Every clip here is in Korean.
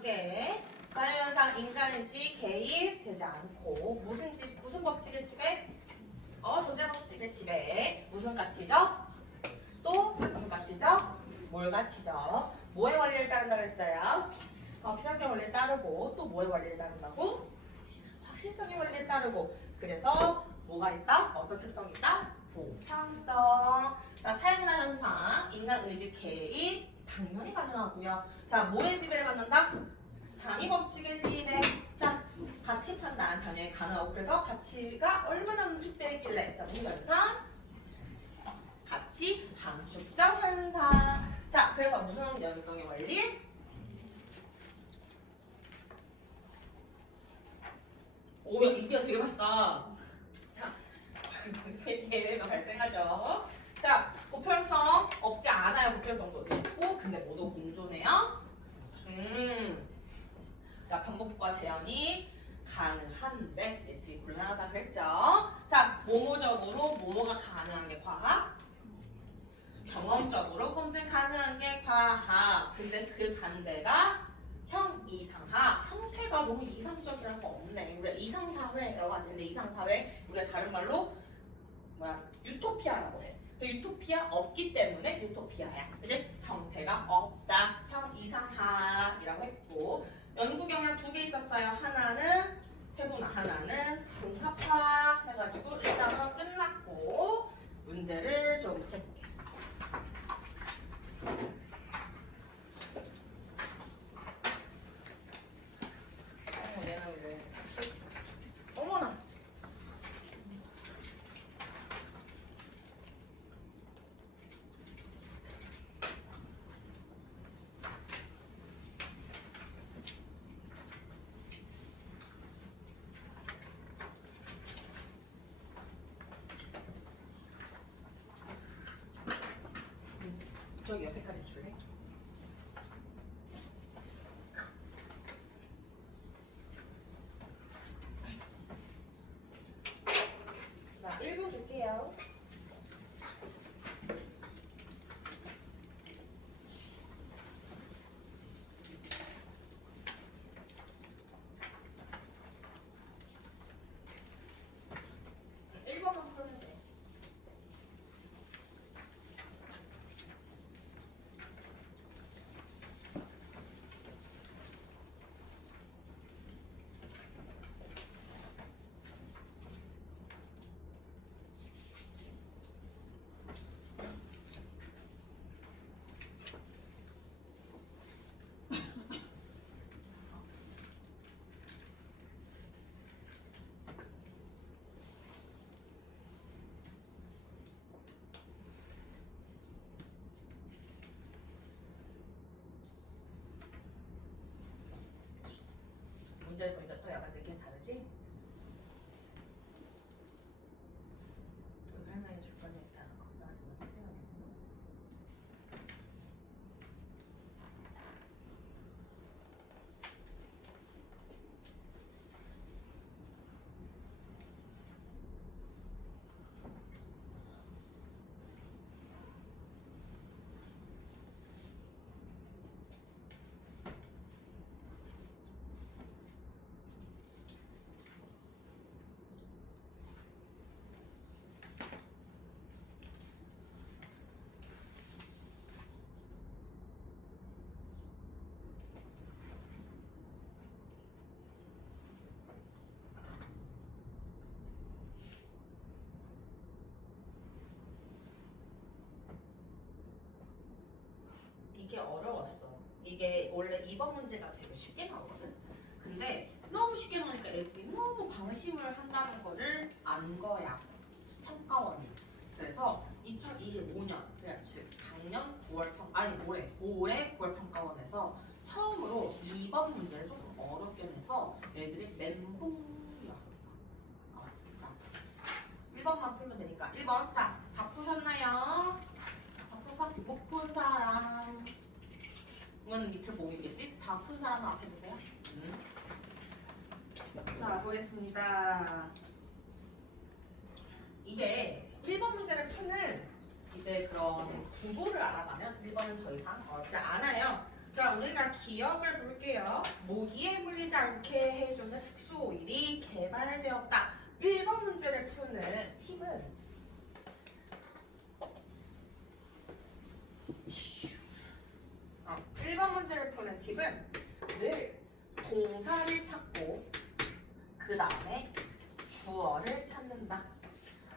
함께 자연현상 인간의지 개입되지 않고 무슨 법칙을 지배? 존재법칙을 지배. 무슨 가치죠? 또 무슨 가치죠? 뭘 가치죠? 뭐의 원리를 따른다 그랬어요? 비상성의 원리를 따르고 또 뭐의 원리를 따른다고? 확실성의 원리를 따르고. 그래서 뭐가 있다? 어떤 특성이 있다? 보편성. 자, 사용나 현상, 인간 의지 개입 당연히 가능하고요. 자, 뭐의 지배를 받는다? 단위 법칙의 지배. 자, 가치 판단 당연히 가능하고. 그래서 가치가 얼마나 응축되어 있길래? 자, 우리 현상 가치 함축적 현상. 자, 그래서 무슨 연성의 원리? 오, 야, 이게 되게 맛있다. 자, 예외가 발생하죠. 자, 보편성 없지 않아요. 보편성도 있고, 근데 모두 공존해요. 자, 반복과 재현이 가능한데 예측이 곤란하다 그랬죠. 자, 모모적으로 모모가 가능한 게 과학, 경험적으로 검증 가능한 게 과학. 근데 그 반대가 형이상학. 형태가 너무 이상적이라서 없네. 우리가 이상사회라고 하지. 근데 이상사회 우리가 다른 말로 유토피아라고 해. 그 유토피아 없기 때문에 유토피아야. 그치? 형태가 없다. 형이상학이라고 했고, 연구 경향 두 개 있었어요. 하나는 태도나 하나는 종합화 해가지고 1단원 끝났고, 문제를 좀 세볼게. 얘는 왜? 어머나. 저기 옆에까지 줄래? 자, 1분 줄게요. 문제를 보니까 또 약간 느낌 다르지? 설명해 줄 거니까 걱정하지 마세요. 이게 어려웠어. 이게 원래 이번 문제가 되게 쉽게 나오거든. 근데 너무 쉽게 나오니까 애들이 너무 방심을 한다는 거를 안 거야. 평가원이. 그래서 2025년, 그냥 즉 작년 9월 올해 9월 평가원에서 처음으로 2번 문제를 조금 어렵게 내서 애들이 멘붕이 왔었어. 자, 1번만 풀면 되니까 1번. 자, 다 푸셨나요? 못 푼 사람 이건 밑에 보이겠지? 다 푼 사람은 앞에 주세요. 자, 보겠습니다. 이게 1번 문제를 푸는 이제 그런 구조를 알아가면 1번은 더 이상 어렵지 않아요. 자, 자, 우리가 기억을 볼게요. 모기에 물리지 않게 해주는 특수 오일이 개발되었다. 1번 문제를 푸는 팁은 1번 문제를 푸는 팁은 늘 동사를 찾고 그 다음에 주어를 찾는다.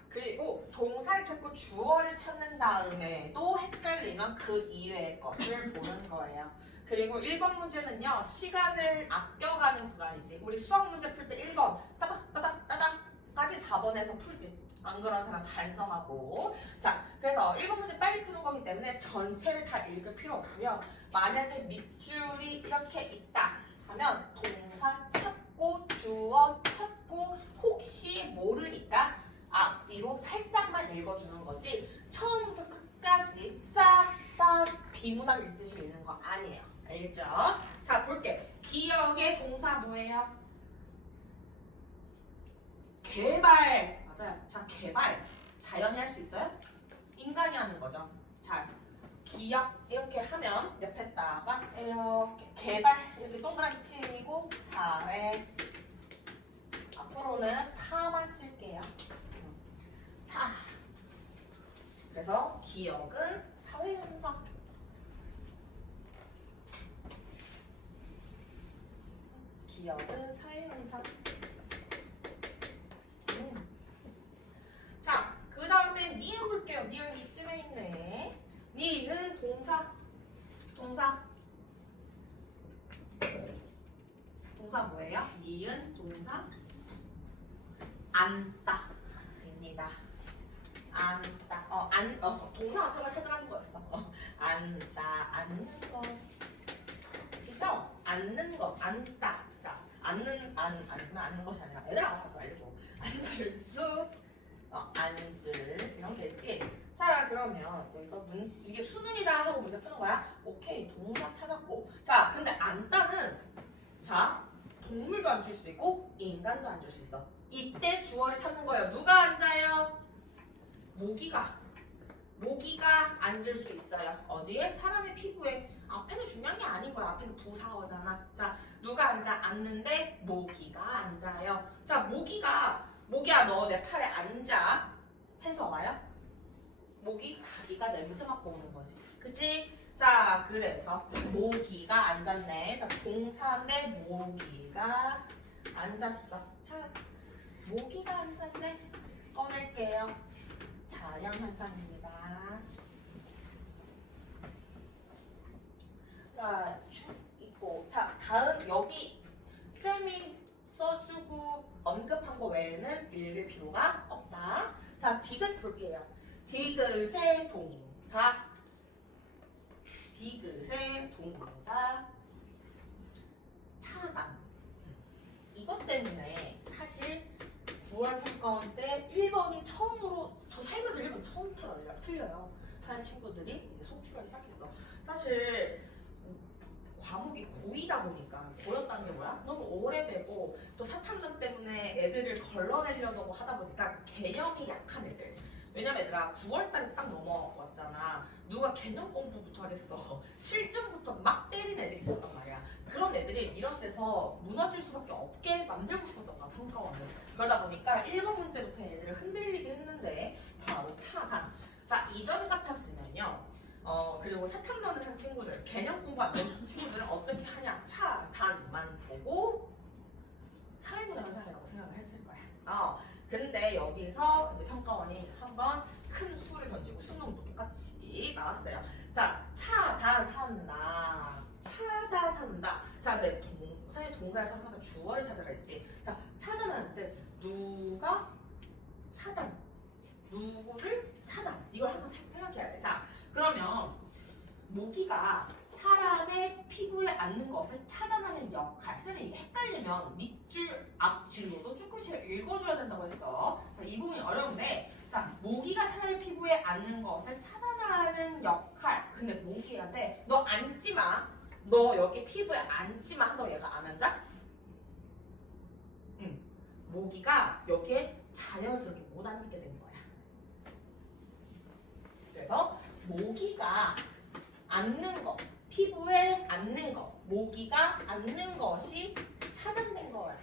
그리고 동사를 찾고 주어를 찾는 다음에도 헷갈리면 그 이외의 것을 보는 거예요. 그리고 1번 문제는요, 시간을 아껴가는 구간이지. 우리 수학 문제 풀 때 1번 따닥따닥따닥까지 4번에서 풀지. 안 그런 사람 반성하고. 자, 그래서 1번 문제 빨리 푸는 거기 때문에 전체를 다 읽을 필요 없고요. 만약에 밑줄이 이렇게 있다 하면 동사 찾고 주어 찾고 혹시 모르니까 앞뒤로 살짝만 읽어주는 거지 처음부터 끝까지 싹 다 비문학 읽듯이 읽는 거 아니에요. 알겠죠? 자, 볼게. 기억의 동사 뭐예요? 개발. 맞아요. 자, 개발. 자연이 할 수 있어요? 인간이 하는 거죠. 자, 기억 이렇게 하면 옆에다가 이렇게 개발 이렇게 동그라미 치고 사회 앞으로는 사만 쓸게요. 사. 그래서 기억은 사회현상. 기억은 사회현상. 자, 그 다음에 니은 볼게요. 니은 이쯤에 있네. 니은 동사. 동사 뭐예요? 니은 동사 앉다 입니다. 앉다. 동사 같은 걸 찾으라는 거였어. 앉다, 앉는 거. 그죠? 앉는 거, 앉다. 자, 앉는 것이 아니라 얘들아, 알려줘. 앉을 수, 앉을 이런 게 있지. 자, 그러면 여기서 이게 수능이다 하고 문제 푸는 거야. 오케이, 동사 찾았고. 자, 근데 앉다는 자 동물도 앉을 수 있고 인간도 앉을 수 있어. 이때 주어를 찾는 거예요. 누가 앉아요? 모기가 앉을 수 있어요. 어디에? 사람의 피부에. 앞에는 중요한 게 아닌 거야. 앞에는 부사어잖아. 자, 누가 앉는데 모기가 앉아요. 자, 모기야 너 내 팔에 앉아 해서 와요? 모기 자기가 냄새 맡고 오는 거지. 그치? 자, 그래서 모기가 앉았네. 자, 동사인데 모기가 앉았어. 자, 모기가 앉았네. 꺼낼게요. 자연현상입니다. 자, 쭉 있고. 자, 다음 여기 쌤이 써주고 언급한 거 외에는 읽을 필요가 없다. 자, 디귿 볼게요. 디귿의 동사. 차단. 이것 때문에 사실 9월 평가원 때 1번이 처음으로 저 살면서 1번 처음 틀려요. 하는 친구들이 이제 속출하기 시작했어. 사실 과목이 고이다 보니까 고였다는 게 뭐야? 너무 오래되고 또 사탐전 때문에 애들을 걸러내려고 하다 보니까 개념이 약한 애들. 왜냐면 얘들아 9월달에 딱 넘어왔잖아. 누가 개념 공부부터 하겠어. 실전부터 막 때린 애들이 있었단 말이야. 그런 애들이 이런 데서 무너질 수밖에 없게 만들고 싶었던 거야, 평가원은. 그러다 보니까 1번 문제부터 애들을 흔들리게 했는데 바로 차단. 자, 이전 같았으면요. 그리고 사탐론을 한 친구들, 개념 공부 안 되는 친구들은 어떻게 하냐? 차단만 보고 사회문화 현상이라고 생각을 했을 거야. 근데 여기서 이제 평가원이 한번 큰 수를 던지고 수능도 똑같이 나왔어요. 자, 차단한다. 자, 근데 선생님 동사에서 항상 주어를 찾아라 했지. 자, 차단하는 때 누가 차단, 누구를 차단. 이걸 항상 생각해야 돼. 자, 그러면 모기가 사람의 피부에 앉는 것을 차단하는 역할. 쌤이 이게 헷갈리면 밑줄 앞뒤로도 조금씩 읽어줘야 된다고 했어. 자, 이 부분이 어려운데, 자, 모기가 사람의 피부에 앉는 것을 차단하는 역할. 근데 모기한테 너 앉지 마. 너 여기 피부에 앉지 마. 너 얘가 안 앉아? 모기가 여기에 자연스럽게 못 앉게 된 거야. 그래서 모기가 앉는 거, 피부에 앉는 거, 모기가 앉는 것이 차단된 거야.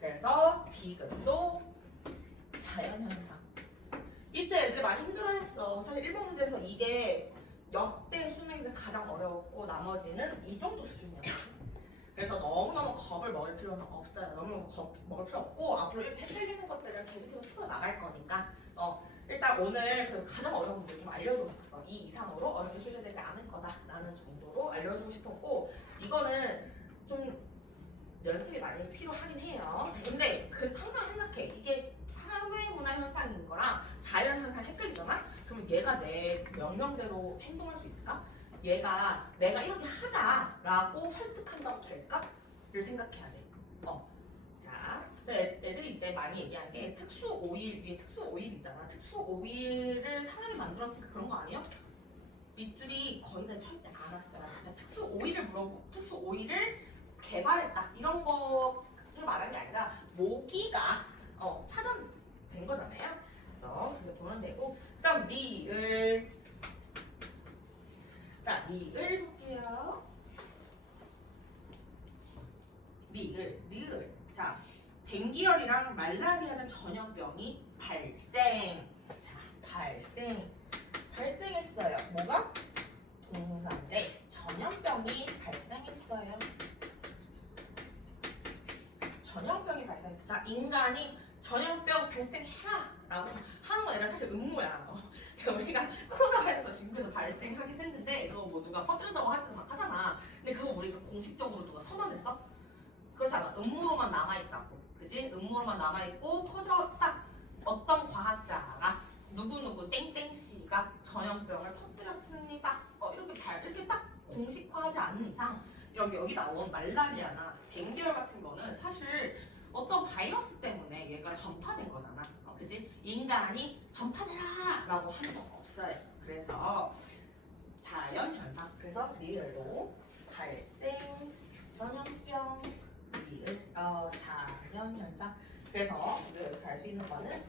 그래서 디귿도 자연현상. 이때 애들 많이 힘들어했어. 사실 1번 문제에서 이게 역대 수능에서 가장 어려웠고 나머지는 이 정도 수준이야. 그래서 너무너무 겁을 먹을 필요는 없어요. 너무 겁 먹을 필요 없고 앞으로 이렇게 헷갈리는 것들을 계속해서 풀어나갈 거니까 일단 오늘 그 가장 어려운 문제 좀 알려주고 싶었어. 이 이상으로 어렵게 출제되지 않을 거다라는 정도로 알려주고 싶었고 이거는 좀 연습이 많이 필요하긴 해요. 근데 항상 생각해. 이게 사회문화 현상인 거랑 자연현상 헷갈리잖아? 그러면 얘가 내 명령대로 행동할 수 있을까? 얘가 내가 이렇게 하자라고 설득한다고 될까?를 생각해야 돼. 자, 애들이 이때 많이 얘기한 게 특수 5일, 위에 특수 5일 있잖아. 특수 5일을 사람이 만들었으니까 그런 거 아니에요? 밑줄이 거의 다 쳐있지 않았어요. 자, 특수 5일을 개발했다. 이런 거를 말한 게 아니라 모기가 차단된 거잖아요. 그래서 그게 보면 되고 그다음 리을. 자, 리을 볼게요. 리을. 자, 댕기열이랑 말라리아는 전염병이 발생. 자, 발생했어요. 뭐가? 동사인데 전염병이 발생했어요. 전염병이 발생했어. 자, 인간이 전염병 발생해라 라고 하는 건 아니라 사실 음모야. 우리가 코로나 바이러스 지금까지 발생하긴 했는데 그거 뭐 누가 퍼뜨린다고 하잖아. 근데 그거 우리가 공식적으로 누가 선언했어? 그렇잖아. 음모로만 남아있다고. 그지? 음모로만 남아있고 딱 어떤 과학자가 누구누구 땡땡씨가 전염병을 퍼뜨렸습니다. 이렇게 딱 공식화하지 않는 이상 여기 나온 말라리아나 댕기열 같은 거는 사실 어떤 바이러스 때문에 얘가 전파된 거잖아. 그지? 인간이 전파되라 라고 한 적 없어요. 그래서 자연현상. 그래서 리을도 발생, 전염병, 리을, 자연현상. 그래서 이렇게 알 수 있는 거는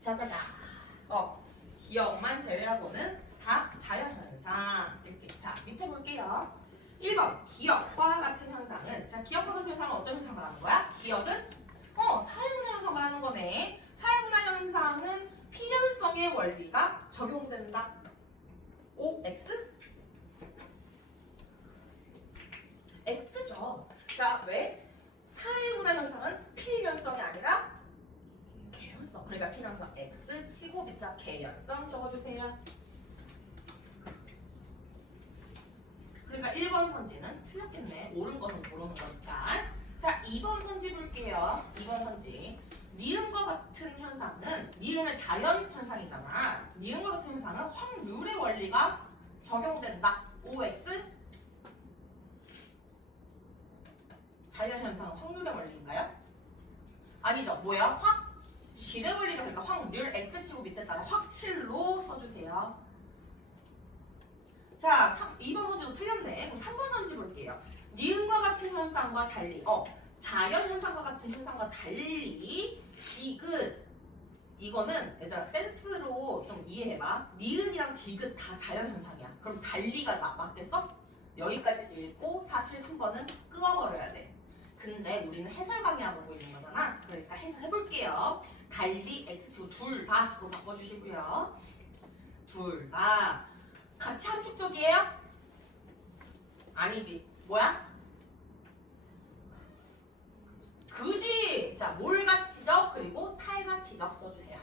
자자자. 기억만 제외하고는 다 자연현상. 이렇게. 자, 밑에 볼게요. 1번 기억과 같은 현상은, 자, 기억과 같은 현상은 어떤 현상 말하는 거야? 기억은 사회문화 현상 말하는 거네. 사회문화 현상은 필연성의 원리가 적용된다. OX? X죠. 자, 왜? 사회문화 현상은 필연성이 아니라 개연성. 그러니까 필연성 X 치고 밑에 개연성 적어주세요. 그러니까 1번 선지는 틀렸겠네. 옳은 것은 고르는 거니까. 자, 2번 선지 볼게요. 2번 선지. 니은과 같은 현상은, 니은은 자연 현상이잖아. 니은과 같은 현상은 확률의 원리가 적용된다. OX? 자연 현상은 확률의 원리인가요? 아니죠. 뭐야? 질의 원리죠. 그러니까 확률 X 치고 밑에다가 확실로 써주세요. 자, 2번 선지도 틀렸네. 그럼 3번 선지 볼게요. 니은과 같은 현상과 달리, 자연 현상과 같은 현상과 달리 디귿, 이거는 얘들아 센스로 좀 이해해봐. 니은이랑 디귿 다 자연 현상이야. 그럼 달리가 맞겠어? 여기까지 읽고 사실 3번은 끄어버려야 돼. 근데 우리는 해설 강의하고 있는 거잖아. 그러니까 해설해볼게요. 달리 X치고 둘 다로 바꿔주시고요. 둘 다 같이 함축적이에요? 아니지. 뭐야? 그지? 자, 몰가치적 그리고 탈가치적 써주세요.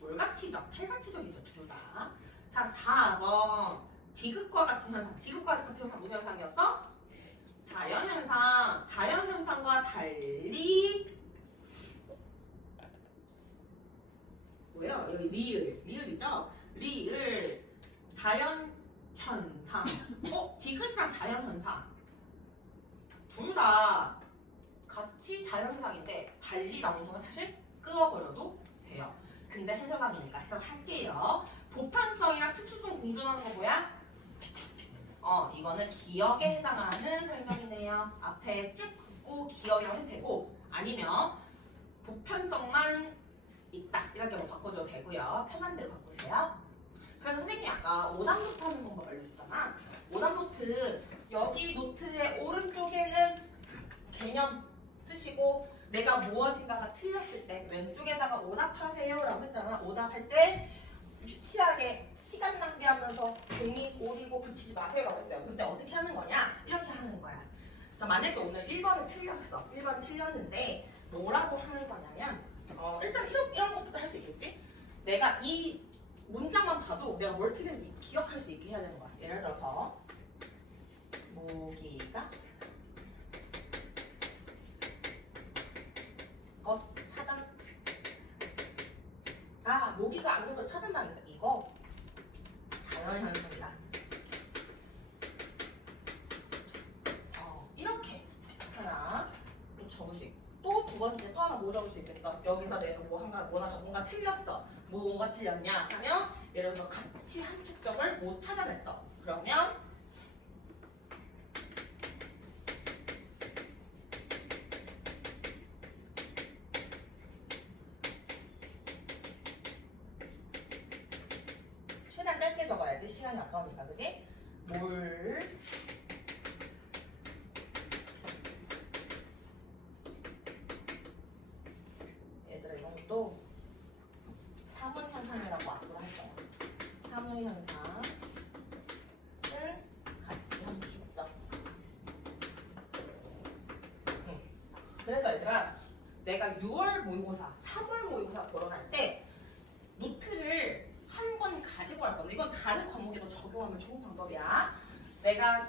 몰가치적, 탈가치적이죠. 둘 다. 자, 4번 디귿과 같은 현상. 디귿과 같은 현상 무슨 현상이었어? 자연현상. 자연현상과 달리 뭐예요? 여기 리을이죠? 리을 자연현상. 디귿이랑 자연현상 둘 다 같이 자연현상인데 달리 나오는 순간 사실 끄어버려도 돼요. 근데 해설강이니까 해설할게요. 보편성이랑 특수성 공존하는 거 뭐야? 이거는 기억에 해당하는 설명이네요. 앞에 쭉 긋고 기억이라고 해도 되고 아니면 보편성만 있다 이렇게 뭐 바꿔줘도 되고요. 편한 대로 바꾸세요. 그래서 선생님이 아까 오답 노트 하는 방법 알려줬잖아. 오답 노트, 여기 노트의 오른쪽에는 개념 쓰시고 내가 무엇인가가 틀렸을 때 왼쪽에다가 오답하세요 라고 했잖아. 오답할 때 유치하게 시간 낭비하면서 종이 오리고 붙이지 마세요 라고 했어요. 근데 어떻게 하는 거냐? 이렇게 하는 거야. 자, 만약에 오늘 1번을 틀렸어. 1번 틀렸는데 뭐라고 하는 거냐면 일단 이런 것부터 할 수 있겠지? 내가 이 문장만 봐도 내가 뭘 틀렸는지 기억할 수 있게 해야 되는 거야. 예를 들어서 모기가 차단. 모기가 앉는 거 차단당했어. 이거 자연현상이다. 이렇게 하나 또 적으시고 또 두 번째 또 하나 뭐 적을 수 있겠어? 여기서 내가 뭔가 틀렸어. 뭐가 틀렸냐 하면 예를 들어서 같이 함축적을 못 찾아냈어. 그러면 최대한 짧게 적어야지. 시간이 아까우니까. 그지? 얘들아 이런 것도 사문현상이라고 앞으로 할 거야. 사문현상은 같이 함축적. 그래서 얘들아 내가 6월 모의고사, 3월 모의고사 보러 갈 때 노트를 한 권 가지고 갈 건데 이건 다른 과목에도 적용하면 좋은 방법이야. 내가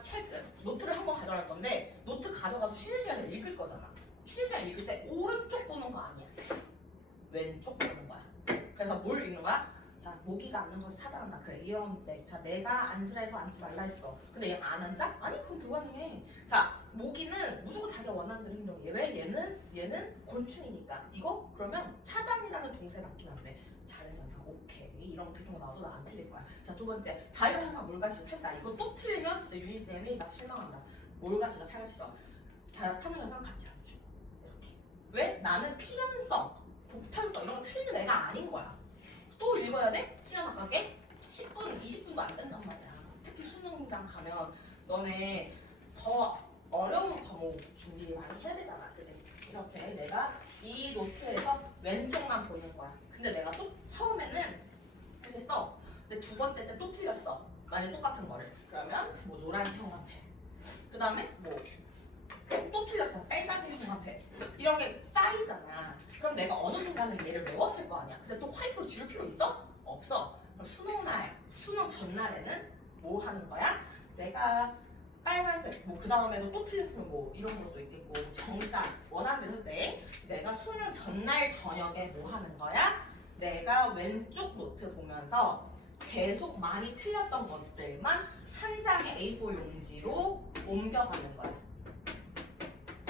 노트를 한 권 가져갈 건데 노트 가져가서 쉬는 시간에 읽을 거잖아. 쉬는 시간에 읽을 때 오른쪽 보는 거 아니야. 왼쪽 보는 거야. 그래서 뭘 읽는 거야? 자, 모기가 앉는 것을 차단한다. 그래, 이런데 자, 내가 앉으라 해서 앉지 말라 했어. 근데 얘 안 앉아? 아니, 그럼 불가능해. 자, 모기는 무조건 자기가 원하는 대로 행동해. 왜? 얘는 곤충이니까. 이거 그러면 차단이라는 동사에 맡기면 안 돼. 자연현상, 오케이. 이런 비슷한 거 나와도 나 안 틀릴 거야. 자, 두 번째, 자연현상 몰가치 탈다. 이거 또 틀리면 진짜 유니쌤이 나 실망한다. 몰가치가 탈가치죠. 자, 사문현상 같이 함축. 이렇게. 왜? 나는 필연성, 보편성 이런 거 틀리는 애가 아닌 거야. 또 읽어야 돼? 시간 아깝게? 10분, 20분도 안 된단 말이야. 특히 수능장 가면 너네 더 어려운 과목 준비 많이 해야 되잖아. 그치? 이렇게 내가 이 노트에서 왼쪽만 보는 거야. 근데 내가 또 처음에는 이렇게 써. 근데 두 번째 때 또 틀렸어. 만약 똑같은 거를. 그러면 뭐 노란색 형광펜. 그 다음에 뭐 또 틀렸어. 빨간색 형광펜. 이런 게 쌓이잖아. 그럼 내가 어느 순간에 얘를 외웠을 거 아니야. 근데 또 화이트로 지울 필요 있어? 없어. 그럼 수능 전날에는 뭐 하는 거야? 내가 빨간색, 뭐 그 다음에도 또 틀렸으면 뭐 이런 것도 있겠고 정답 원하는 대로 돼. 내가 수능 전날 저녁에 뭐 하는 거야? 내가 왼쪽 노트 보면서 계속 많이 틀렸던 것들만 한 장의 A4 용지로 옮겨가는 거야.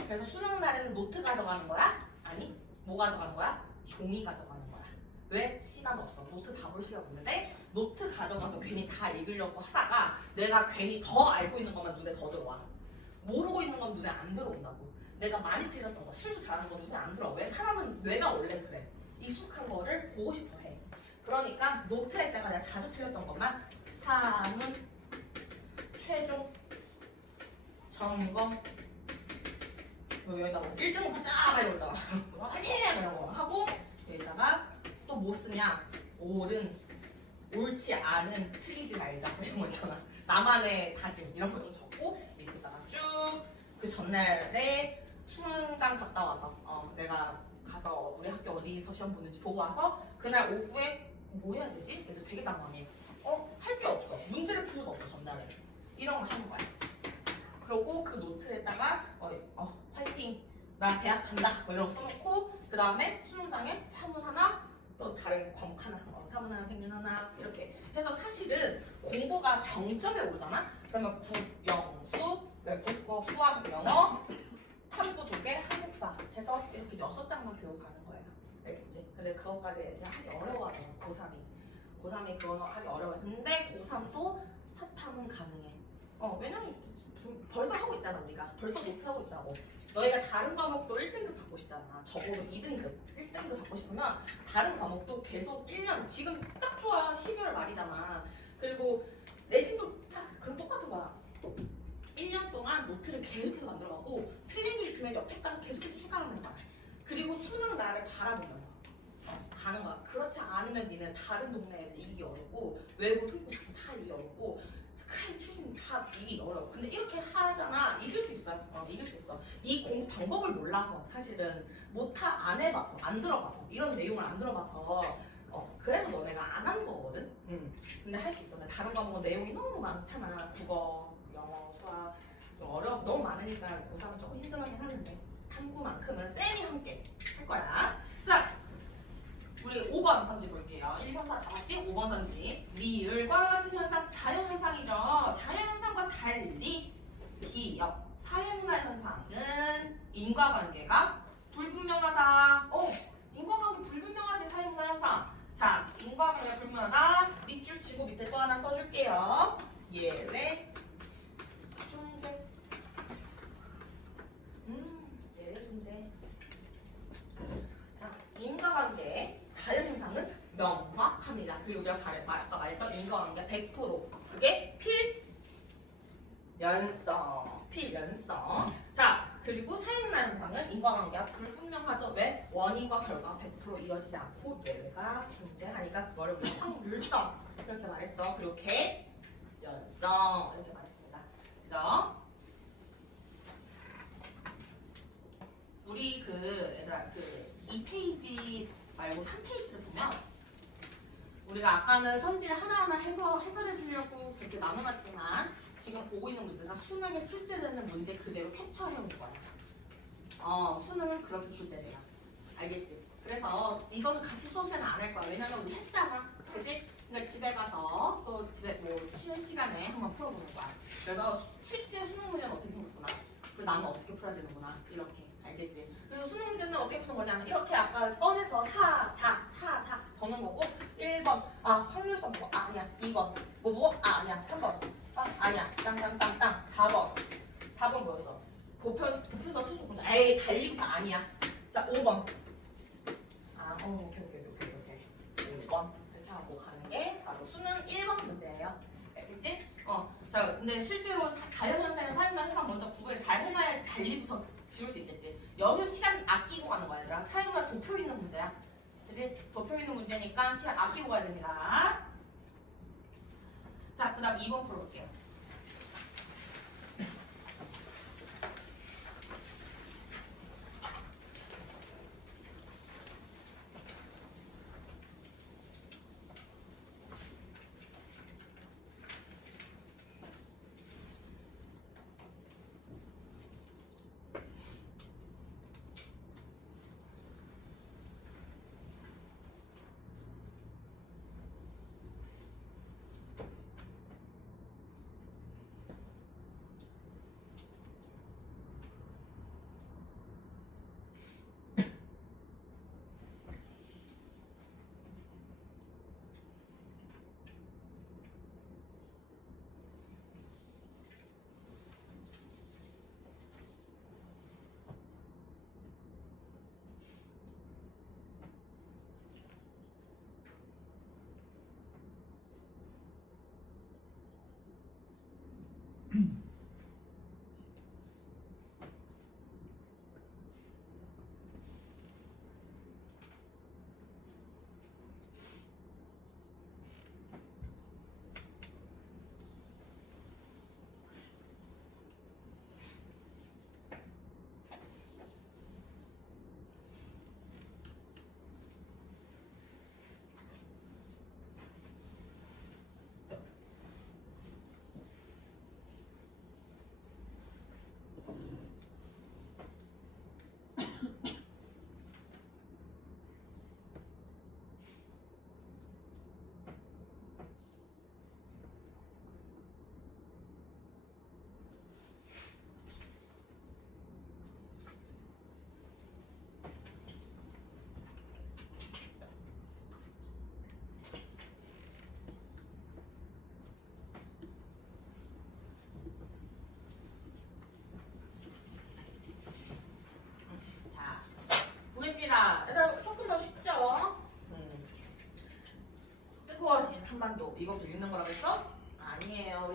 그래서 수능 날에는 노트 가져가는 거야? 아니, 뭐 가져가는 거야? 종이 가져가는 거야. 왜? 시간 없어. 노트 다 볼 시간 없는데 노트 가져가서 괜히 다 읽으려고 하다가 내가 괜히 더 알고 있는 것만 눈에 더 들어와. 모르고 있는 건 눈에 안 들어온다고. 내가 많이 틀렸던 거, 실수 잘하는 거 눈에 안 들어와. 왜? 사람은 뇌가 원래 그래. 익숙한 거를 보고 싶어 해. 그러니까 노트 할 때가 내가 자주 틀렸던 것만 사문, 최종, 점검 여기다가 1등은 받자! 이러고 있잖아. 화이팅! 이런 거 하고 여기다가 또 뭐 쓰냐? 옳지 않은, 틀리지 말자 이런 거 있잖아. 나만의 다짐 이런 거 좀 적고 밑에다가 쭉 그 전날에 수능장 갔다 와서 내가 가서 우리 학교 어디서 시험 보는지 보고 와서 그날 오후에 뭐 해야 되지? 애들 되게 당황해. 할 게 없어. 문제를 풀 수가 없어 전날에. 이런 거 하는 거야. 그리고 그 노트에다가 화이팅! 나 대학 간다! 뭐 이런 거 써놓고 그 다음에 수능장에 사문 하나 또 다른 과목 하나 사문 하나 생문 하나 이렇게 해서 사실은 공부가 정점에 오잖아? 그러면 국어, 수학, 영어, 탐구, 조계, 한국사 해서 이렇게 6장만 들고 가는 거예요. 알겠지? 근데 그것까지 하기 어려워하잖아 고3이 그거 하기 어려워요. 근데 고3도 사탐은 가능해. 왜냐면 벌써 하고 있잖아 우리가. 벌써 노트 하고 있다고. 너희가 다른 과목도 1등급 받고 싶잖아. 적어도 2등급, 1등급 받고 싶으면 다른 과목도 계속 1년, 지금 딱 좋아. 12월 말이잖아. 그리고 내신도 딱 그럼 똑같은 거야. 1년 동안 노트를 계속해서 만들어가고 틀린 게 있으면 옆에다가 계속해서 추가하는 거야. 그리고 수능 날을 바라보면서 가는 거야. 그렇지 않으면 니는 다른 동네 애들 이기기 어렵고 외고 특고 다 이기기 어렵고 스카이 출신 다 이기기 어려워. 근데 이렇게 하잖아. 이길 수 있어요. 이길 수 있어. 이 공부 방법을 몰라서 사실은 안 해봐서 안 들어봐서 이런 내용을 안 들어봐서 그래서 너네가 안 한 거거든. 근데 할 수 있어. 근데 다른 과목은 내용이 너무 많잖아. 국어, 영어, 수학 좀 너무 많으니까 고3은 조금 힘들어하긴 하는데 탐구만큼은 쌤이 함께 할 거야. 자, 우리 5번 선지 볼게요. 1, 3, 4 다 봤지? 5번 선지. 리을과 같은 현상, 자연현상이죠. 자연현상과 달리 기역, 사회문화 현상은 인과관계가 불분명하다. 인과관계 불분명하지, 사회문화 현상. 자, 인과관계가 불분명하다. 밑줄 치고 밑에 또 하나 써줄게요. 예외 존재. 예외 존재. 자, 인과관계 자연현상은 명확합니다. 그리고 우리가 아까 말했던 인과관계 100%. 그게 필연성. 자, 그리고 사회문화 현상은 인과관계가 불분명하죠. 왜? 원인과 결과가 100% 이어지지 않고 예외가 존재하니까 그거를 우리 확률성 이렇게 말했어. 그리고 개연성 이렇게 말했습니다. 그죠? 우리 얘들아 2페이지 말고 3페이지를 보면 우리가 아까는 선지를 하나하나 해설해 주려고 그렇게 나눠놨지만 지금 보고 있는 문제가 수능에 출제되는 문제 그대로 캡처해온 거야. 수능은 그렇게 출제돼요. 알겠지? 그래서 이거는 같이 수업시간에 안 할 거야. 왜냐면 우리 했잖아. 그치? 그러니까 집에 가서 또 집에 쉬는 시간에 한번 풀어보는 거야. 그래서 실제 수능 문제는 어떻게 생겼구나. 그리고 나는 어떻게 풀어야 되는구나. 이렇게. 알겠지? 그래서 수능 문제는 어떻게 푸는 거냐? 이렇게 아까 꺼내서 사작 적는 거고 1번 확률성 뭐 아니야. 2번 뭐 아니야. 3번 아니야. 땅땅땅땅 4번 뭐였어? 보편서 추수 분야. 에이 달리부터 아니야. 자 5번 오케이 5번 이렇게 하고 가는 게 바로 수능 1번 문제예요. 알겠지? 자 근데 실제로 자연현상이나 사회문화 현상 먼저 구분을 잘 해놔야지 달리부터 지울 수 있겠지. 여기서 시간 아끼고 가는 거야 얘들아. 사회문화 도표 있는 문제야. 그치? 도표 있는 문제니까 시간 아끼고 가야 됩니다. 자 그 다음 2번 풀어볼게요.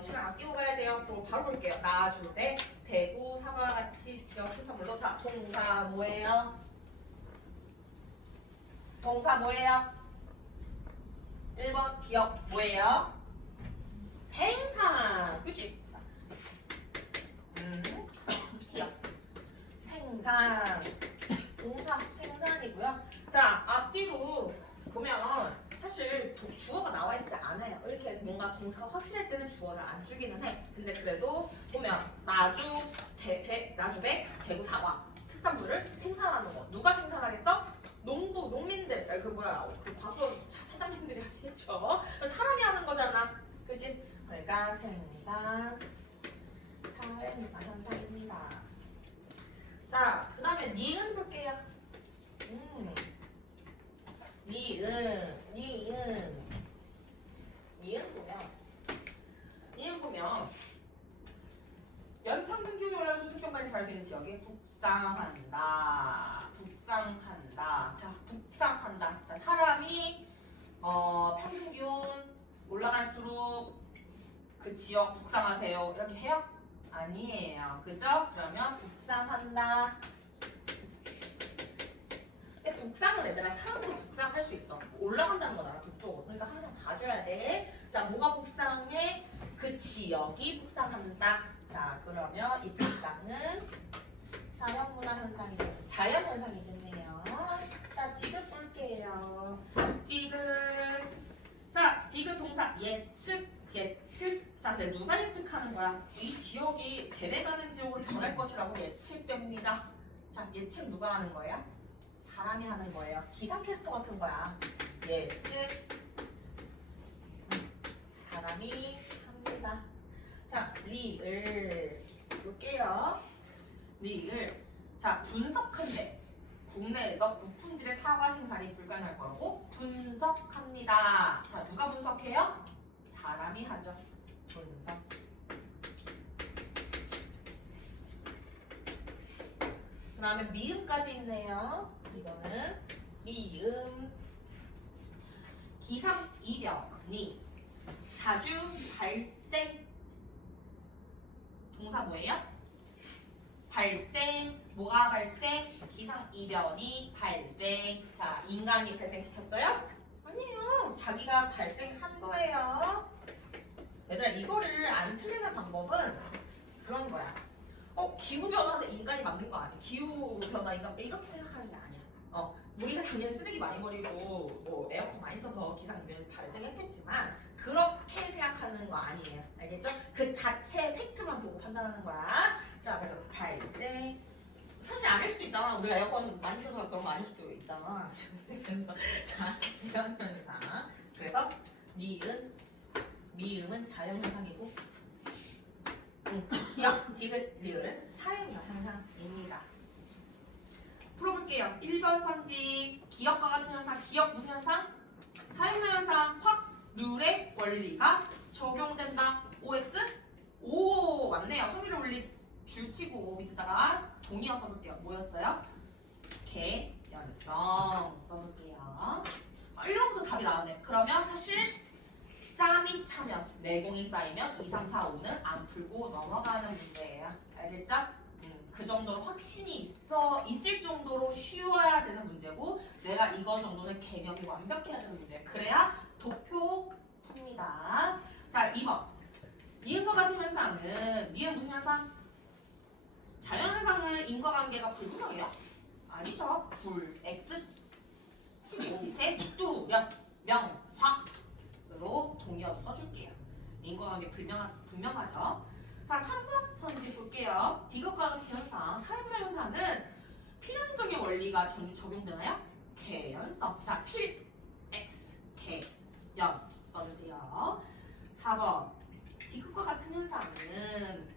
시간 아끼고 가야 돼요. 그럼 바로 볼게요. 나주배, 대구, 사과와 같이 지역 특산물로. 자, 동사 뭐예요? 동사 뭐예요? 1번 기억 뭐예요? 생산. 그치? 기억. 생산. 동사 생산이고요. 자, 앞뒤로 보면 사실 주어가 나와 있지 않아요. 이렇게 뭔가 동사가 확실할 때는 주어를 안 주기는 해. 근데 그래도 보면 나주배, 대구, 사과 특산물을 생산하는 거. 누가 생산하겠어? 농민들, 그 과수원 사장님들이 하시겠죠. 사람이 하는 거잖아. 그지? 그러니까 생산 사회문화 현상입니다. 자, 그 다음에 니은 볼게요. 니은 보면 연평균 기온이 올라서 특정반이 자랄 수 있는 지역에 북상한다. 자, 북상한다. 자, 사람이 평균 기온 올라갈수록 그 지역 북상하세요. 이렇게 해요? 아니에요. 그죠? 그러면 북상한다. 근데 북상은 얘들아 사람도 북상할 수 있어. 올라간다는 거잖아. 북쪽으로. 그러니까 항상 봐줘야 돼. 자, 뭐가 북상해? 그 지역이 북상한다. 자, 그러면 이 북상은 자연문화 현상이겠네요. 자연 현상이겠네요. 자, 디귿 볼게요. 디귿. 자, 디귿 동사 예측. 자, 근데 누가 예측하는 거야? 이 지역이 재배가는 지역으로 변할 것이라고 예측 때문이다. 자, 예측 누가 하는 거예요? 사람이 하는 거예요. 기상캐스터 같은 거야. 예측. 사람이 합니다. 자, 리을 볼게요. 리을. 자, 분석한대. 국내에서 고품질의 사과 생산이 불가능할 거라고 분석합니다. 자, 누가 분석해요? 사람이 하죠. 분석. 그 다음에 미음까지 있네요. 이거는 미음. 기상이변이 자주 발생. 동사 뭐예요? 발생. 뭐가 발생? 기상이변이 발생. 자, 인간이 발생시켰어요? 아니에요. 자기가 발생한 거예요. 얘들아, 이거를 안 틀리는 방법은 그런 거야. 기후변화는 인간이 만든 거 아니야. 기후변화 인간 이렇게 생각하는 게 아니야. 우리가 당연히 쓰레기 많이 버리고 뭐 에어컨 많이 써서 기상이변이 발생했겠지만 그렇게 생각하는 거 아니에요. 알겠죠? 그 자체 팩트만 보고 판단하는 거야. 자, 그래서 발생. 사실 아닐 수도 있잖아. 우리가 에어컨 많이 써서 그런 거 아닐 수도 있잖아. 그래서 자, 이런 현상. 그래서 미음은 자연현상이고 기억, 디귿, 리을은 사회문화 현상입니다. 풀어볼게요. 1번 선지 기억과 같은 현상. 기억 무슨 현상? 사회문화 현상. 확률의 원리가 적용된다. OX? 오, 맞네요. 확률의 원리 줄치고 밑에다가 동의어 써볼게요. 뭐였어요? 개연성 써볼게요. 1번부터 답이 나왔네. 그러면 사실 짬이 차면 내공이 쌓이면 2, 3, 4, 5는 안 풀고 넘어가는 문제예요. 알겠죠? 그 정도로 확신이 있을 정도로 쉬워야 되는 문제고 내가 이거 정도는 개념이 완벽해야 되는 문제. 그래야 도표 풉니다. 자, 2번. 니은과 같은 현상은 니은 무슨 현상? 자연현상은 인과관계가 불분명해요? 아니죠. X 치고 밑에 뚜렷 명확으로 동의어도 써줄게요. 인과관계 분명하죠. 자, 3번 선지 볼게요. 디귿과 같은 현상, 사회문화 현상은 필연성의 원리가 적용되나요? 개연성. 자, X, 개연 써주세요. 4번. 디귿과 같은 현상은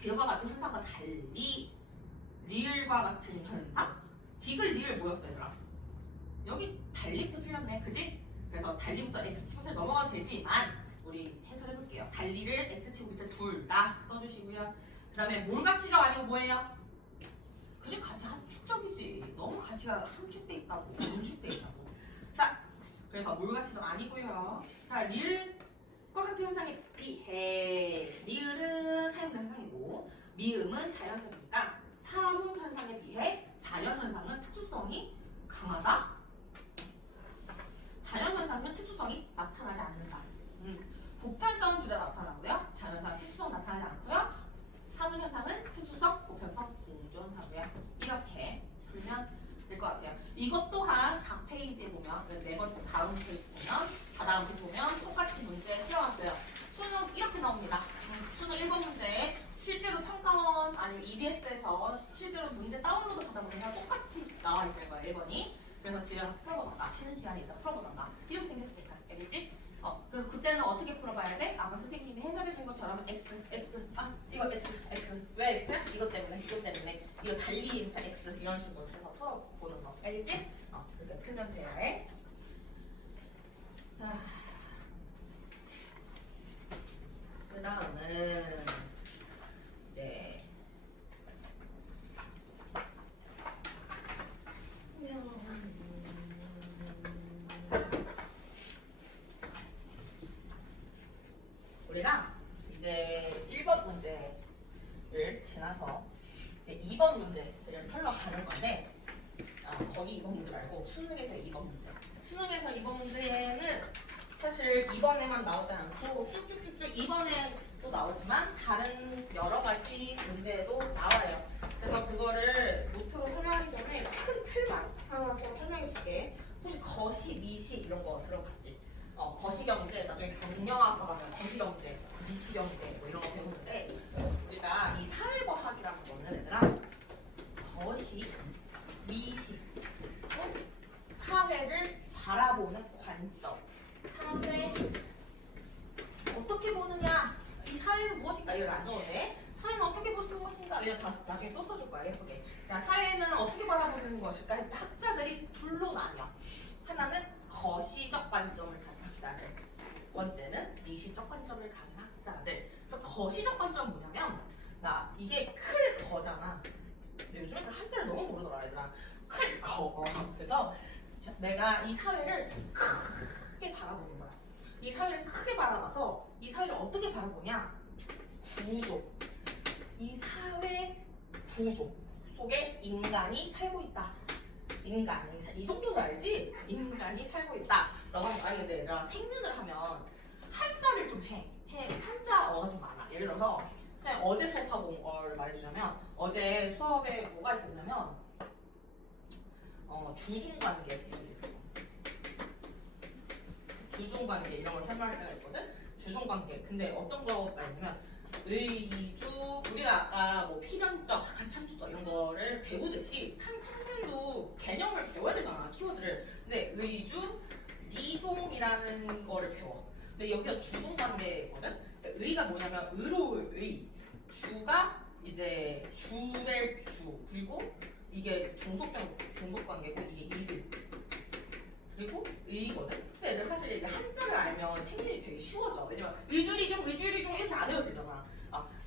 디귿과 같은 현상과 달리 리을과 같은 현상? 디귿, 리을 뭐였어 얘들아? 여기 달리부터 틀렸네. 그지? 그래서 달리부터 X치고 잘 넘어가도 되지만 우리 해설해볼게요. 달리를 X치고 밑에 둘 다 써주시고요. 그 다음에 몰가치적 아니고 뭐예요? 그지? 가치 함축적이지. 너무 가치가 함축돼 있다고. 함축돼 있다고. 자, 그래서 몰가치적 아니고요. 자, 리을 과 같은 현상에 비해 리을은 사용 현상이고 미음은 자연현상이니까 사문 현상에 비해 자연현상은 특수성이 강하다. 자연현상은 특수성이 나타나지 않는다. 보편성은 둘 다 나타나고요. 자연현상은 특수성 나타나지 않고요. 사문현상은 특수성, 보편성 공존하고요. 이렇게 풀면 될 것 같아요. 이것 또한 4페이지에 보면, 네 번 다음 페이지 보면, 다음 페이지 보면 똑같이 문제 실어왔어요. 수능 이렇게 나옵니다. 수능 1번 문제에 실제로 평가원 아니면 EBS에서 실제로 문제 다운로드 받아보면 똑같이 나와 있을 거예요. 1번이. 그래서 지금 풀어보다가 쉬는 시간에 일단 풀어보다가 이렇게 생겼으니까 알겠지? 그래서 그때는 어떻게 풀어봐야 돼? 아까 선생님이 해설해 준 것처럼 X, 이거 X. 왜 X? 이것 때문에, 이거 달리니까 X 이런 식으로 해서 풀어보는 거. 알겠지? 그렇게 풀면 돼야 해. 자, 그 다음은 이제 우리가 이제 1번 문제를 지나서 2번 문제를 풀러가는 건데 거기 2번 문제 말고 수능에서 2번 문제. 수능에서 2번 문제는 사실 2번에만 나오지 않고 쭉쭉쭉쭉 2번에 또 나오지만 다른 여러 가지 문제도 나와요. 그래서 그거를 노트로 설명하기 전에 큰 틀만 하나 더 설명해 줄게. 혹시 거시, 미시 이런 거 들어봤지? 거시경제, 나중에 경영학과 가면 거시경제, 미시경제 뭐 이런 거 배우는데 우리가 이 사회과학이라는 거는 얘들아 거시, 미시, 사회를 바라보는 관점, 사회 어떻게 보느냐, 이 사회는 무엇인가 이걸 안 적었네. 사회는 어떻게 보시는 것인가 이걸 나중에 또 써줄 거야 예쁘게. 자, 사회는 어떻게 바라보는 것일까 해서 학자들이 둘로 나뉘어. 하나는 거시적 관점을 가진 학자들, 번째는 미시적 관점을 가진 학자들. 그래서 거시적 관점은 뭐냐면 이게 클 거잖아. 근데 요즘에 한자를 너무 모르더라 얘들아. 클 거. 그래서 내가 이 사회를 크게 바라보는 거야. 이 사회를 크게 바라봐서 이 사회를 어떻게 바라보냐? 구조. 이 사회 구조 속에 인간이 살고 있다. 이 정도는 알지? 인간이 살고 있다. 라고 하면 아니 근데 얘들아 생윤을 하면 한자를 좀 해. 한자어가 좀 많아. 예를 들어서 그냥 어제 수업하고 온 걸 말해주자면 어제 수업에 뭐가 있었냐면 주중관계 이런 게 있었어. 주중관계 이런 걸 설명할 때가 있거든. 주중관계. 근데 어떤 거가 있냐면 의주 우리가 아까 뭐 필연적, 참주적 이런 거를 배우듯이 상상률도 개념을 배워야 되잖아 키워드를. 근데 의주, 이종이라는 거를 배워. 근데 여기가 주종관계거든. 의가 뭐냐면 의로울 의, 주가 이제 주될 주, 그리고 이게 종속관계고 이게 이들. 그리고 의거든. 근데 얘들 사실 이게 한자를 알면 생일이 되게 쉬워져. 왜냐면 의주리종 이렇게 안 해도 되잖아.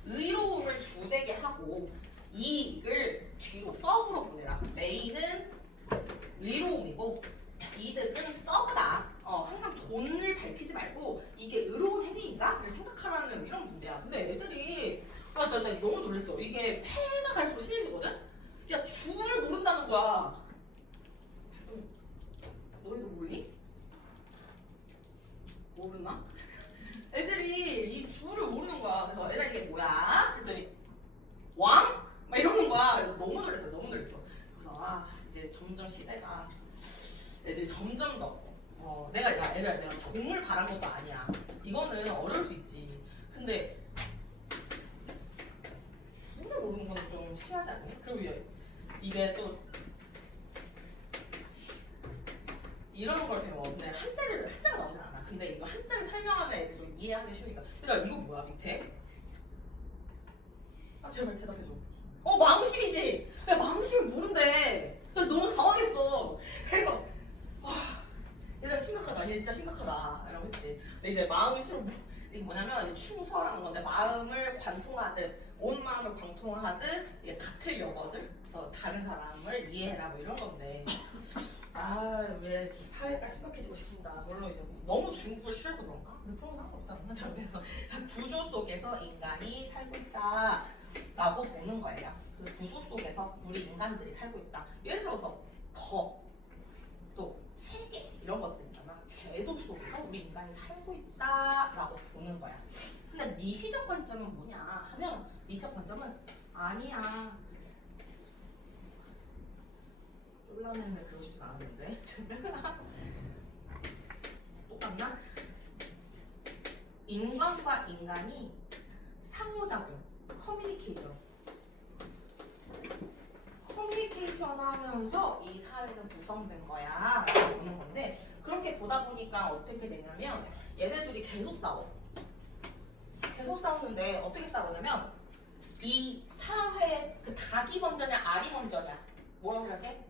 의로움을 주되게 하고 이익을 뒤로 서브로 보내라. 메인은 의로움이고 이득은 서브다. 항상 돈을 밝히지 말고 이게 의로운 행위인가?를 생각하라는 이런 문제야. 근데 애들이 진짜 너무 놀랐어. 이게 패가 갈수록 심해지거든? 야 주를 모른다는 거야. 너희도 모르니? 모르나? 애들이 이 주를 모르는 거야. 그래서 애들 이게 뭐야? 그랬더니 왕? 막 이러는 거야. 그래서 너무 놀랐어. 그래서 이제 점점 시대가 애들이 점점 더 내가 종을 바란 것도 아니야. 이거는 어려울 수 있지. 근데 주를 모르는 건 좀 심하지 않니? 그리고 이게 또 이런 걸 배워. 근데 한자가 나오진 않아. 근데 이거 한자를 설명하면 애들 좀 이해하기 쉬우니까. 얘들아 이거 뭐야 밑에? 제발 대답해줘. 망심이지. 야 망심을 모른대. 나 너무 당황했어. 그래서 얘들아 심각하다. 얘 진짜 심각하다. 이러고 했지. 근데 이제 마음이 이게 뭐냐면 이제 충서라는 건데 마음을 관통하듯 온 마음을 관통하듯 이게 다 틀려거든. 그래서 다른 사람을 이해해라 뭐 이런 건데 왜 사회가 심각해지고 싶습니다. 물론 이제 너무 중국을 싫어서 그런가? 근데 그런 거 상관없잖아. 자, 그래서 구조 속에서 인간이 살고 있다라고 보는 거예요. 그 구조 속에서 우리 인간들이 살고 있다. 예를 들어서 법, 또 체계 이런 것들 있잖아. 제도 속에서 우리 인간이 살고 있다라고 보는 거야. 근데 미시적 관점은 뭐냐 하면 미시적 관점은 아니야. 쫄라맨을 그러고 싶진 않았는데 똑같나? 인간과 인간이 상호작용, 커뮤니케이션 하면서 이 사회는 구성된 거야 라고 보는 건데, 그렇게 보다 보니까 어떻게 되냐면 얘네들이 계속 싸우는데 어떻게 싸우냐면 이 사회 그 닭이 먼저냐 알이 먼저냐 뭐라고 생각해?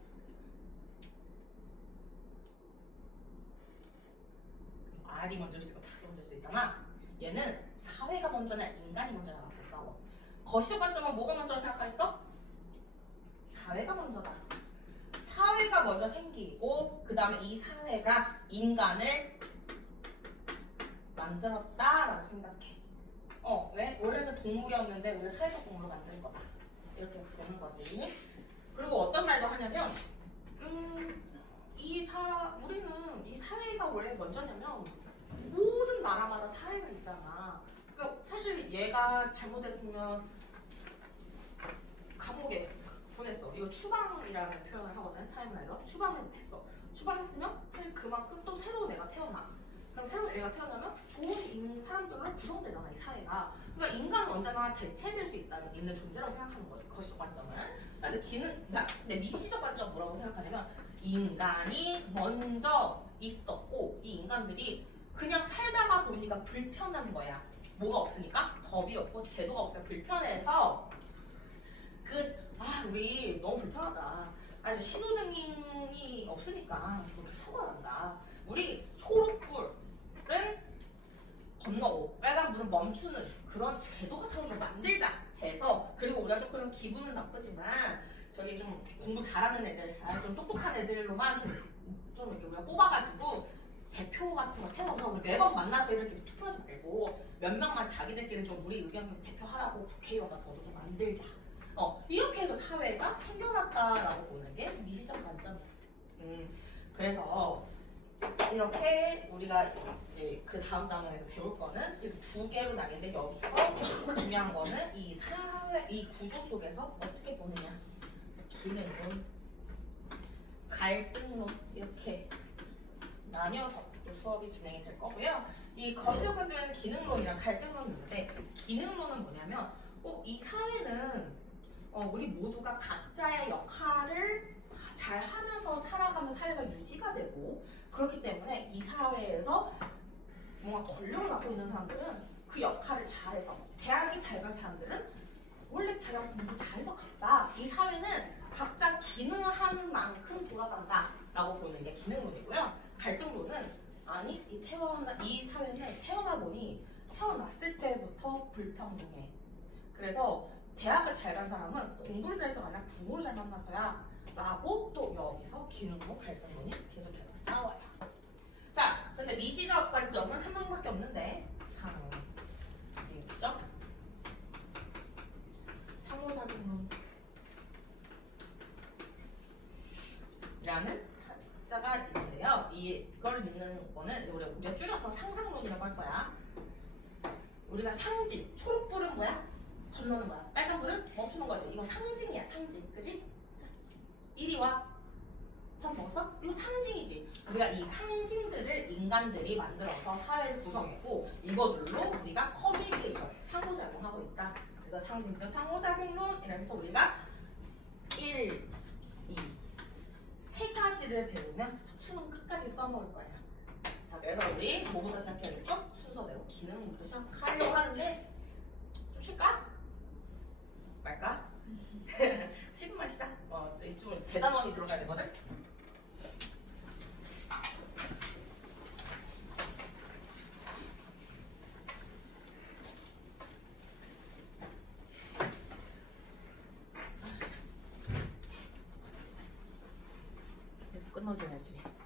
알이 먼저 수도 있고 닭이 먼저 수도 있잖아. 얘는 사회가 먼저냐 인간이 먼저냐 갖고 싸워. 거시적 관점은 뭐가 먼저라고 생각하겠어? 사회가 먼저다. 사회가 먼저 생기고 그 다음에 이 사회가 인간을 만들었다라고 생각해. 왜? 원래는 동물이었는데 우리가 사회적 동물로 만든 거다. 이렇게 보는 거지. 그리고 어떤 말도 하냐면 우리는 이 사회가 원래 먼저냐면 모든 나라마다 사회가 있잖아. 그러니까 사실 얘가 잘못했으면 감옥에 보냈어. 이거 추방이라는 표현을 하거든. 사회문화에서 추방을 했어. 추방했으면 사실 그만큼 또 새로운 애가 태어나. 그럼 새로운 애가 태어나면 좋은 사람들로 구성되잖아, 이 사회가. 그러니까 인간은 언제나 대체될 수 있는 존재라고 생각하는 거지, 거시적 관점은. 근데 미시적 관점 뭐라고 생각하냐면 인간이 먼저 있었고 이 인간들이 그냥 살다가 보니까 불편한 거야. 뭐가 없으니까? 법이 없고 제도가 없으니까 불편해서 우리 너무 불편하다. 신호등이 없으니까 그렇게 사고가 난다. 우리 초록불은 건너고 빨간불은 멈추는 그런 제도 같은 걸 좀 만들자 해서, 그리고 우리가 조금 기분은 나쁘지만 저기 좀 공부 잘하는 애들, 좀 똑똑한 애들로만 좀 이렇게 우리가 뽑아가지고 대표 같은 거 세워서 우리 매번 만나서 이렇게 투표하지 말고 몇 명만 자기들끼리 좀 우리 의견 좀 대표하라고 국회의원 같은 것도 좀 만들자. 이렇게 해서 사회가 생겨났다라고 보는 게 미시적 관점이야. 그래서 이렇게 우리가 이제 그 다음 단원에서 배울 거는 이렇게 두 개로 나뉘는데, 여기서 중요한 거는 이 사회, 이 구조 속에서 어떻게 보느냐. 기능론, 갈등론 이렇게 나뉘어서 또 수업이 진행이 될 거고요. 이 거시적 관점에는 기능론이랑 갈등론이 있는데, 기능론은 뭐냐면 이 사회는 우리 모두가 각자의 역할을 잘 하면서 살아가면 사회가 유지가 되고, 그렇기 때문에 이 사회에서 뭔가 권력을 갖고 있는 사람들은 그 역할을 잘해서, 대학이 잘 간 사람들은 원래 자기가 공부 잘해서 갔다. 이 사회는 각자 기능하는 만큼 돌아간다 라고 보는 게 기능론이고요. 갈등론은 아니 이 사회는 태어났을 때부터 불평등해. 그래서 대학을 잘 간 사람은 공부를 잘해서가 아니라 부모를 잘 만나서야 라고 또 여기서 기능론, 갈등론이 계속해서 싸워요. 자, 근데 미시적 관점은 한 명밖에 없는데 상징적 상호작용론 라는 학자가 있는데요. 이걸 믿는 거는 우리가 줄여서 상상론이라고 할 거야. 우리가 상징, 초록불은 뭐야? 건너는 거야. 빨간불은 멈추는 거지. 이거 상징이야, 상징. 그지? 자, 이리 와. 밥 먹었어? 이거 상징이지. 우리가 이 상징들을 인간들이 만들어서 사회를 구성했고, 이거들로 우리가 커뮤니케이션, 상호작용하고 있다. 그래서 상징적 상호작용론이라 해서 우리가 1, 2, 세 가지를 배우면 수능 끝까지 써먹을 거예요. 자, 그래서 우리 뭐부터 시작해야겠어? 순서대로 기능부터 시작하려고 하는데 좀 쉴까? 말까? 10분만 쉬자. 이쪽으로 대단원이 들어가야 되거든? 끊어줘야지. 지배.